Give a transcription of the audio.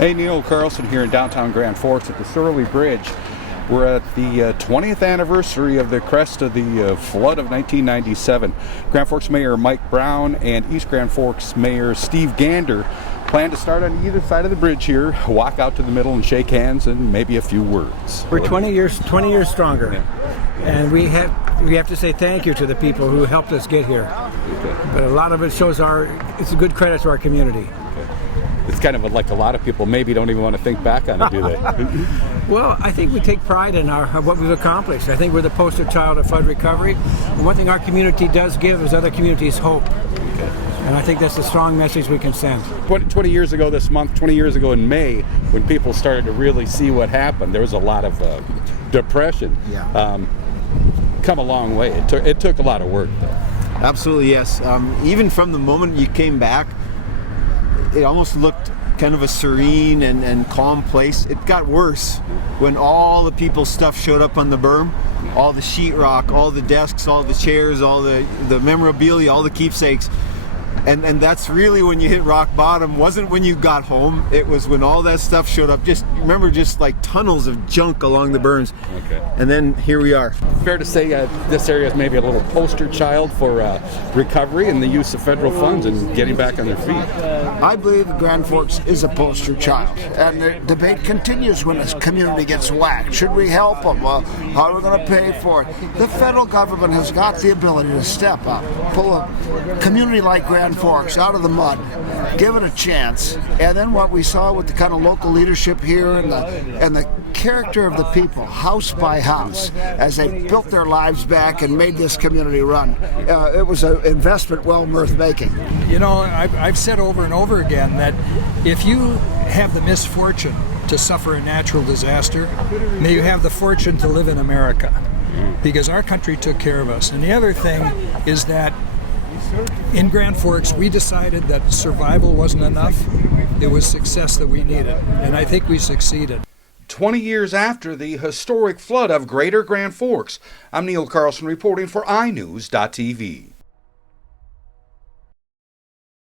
Hey, Neil Carlson here in downtown Grand Forks at the Surly Bridge. We're at the 20th anniversary of the crest of the flood of 1997. Grand Forks Mayor Mike Brown and East Grand Forks Mayor Steve Gander plan to start on either side of the bridge here, walk out to the middle and shake hands and maybe a few words. We're 20 years stronger. Yeah. And we have to say thank you to the people who helped us get here. Okay. But a lot of it shows it's a good credit to our community. It's kind of like a lot of people maybe don't even want to think back on it, do they? Well, I think we take pride in what we've accomplished. I think we're the poster child of flood recovery. And one thing our community does give is other communities hope. Okay. And I think that's a strong message we can send. 20 years ago this month, 20 years ago in May, when people started to really see what happened, there was a lot of depression. Yeah. Come a long way. It took a lot of work, though. Absolutely, yes. Even from the moment you came back, it almost looked kind of a serene and calm place. It got worse when all the people's stuff showed up on the berm, all the sheetrock, all the desks, all the chairs, all the memorabilia, all the keepsakes. And that's really when you hit rock bottom. Wasn't when you got home. It was when all that stuff showed up. Just like tunnels of junk along the berms. Okay. And then here we are. Fair to say this area is maybe a little poster child for recovery and the use of federal funds and getting back on their feet. I believe Grand Forks is a poster child, and the debate continues when this community gets whacked. Should we help them? Well, how are we going to pay for it? The federal government has got the ability to step up, pull a community like Grand Forks out of the mud, give it a chance, and then what we saw with the kind of local leadership here and the character of the people, house by house, as they built their lives back and made this community run. It was an investment well worth making. You know, I've said over and over again that if you have the misfortune to suffer a natural disaster, may you have the fortune to live in America, because our country took care of us. And the other thing is that in Grand Forks, we decided that survival wasn't enough. It was success that we needed, and I think we succeeded. 20 years after the historic flood of Greater Grand Forks, I'm Neil Carlson reporting for iNews.TV.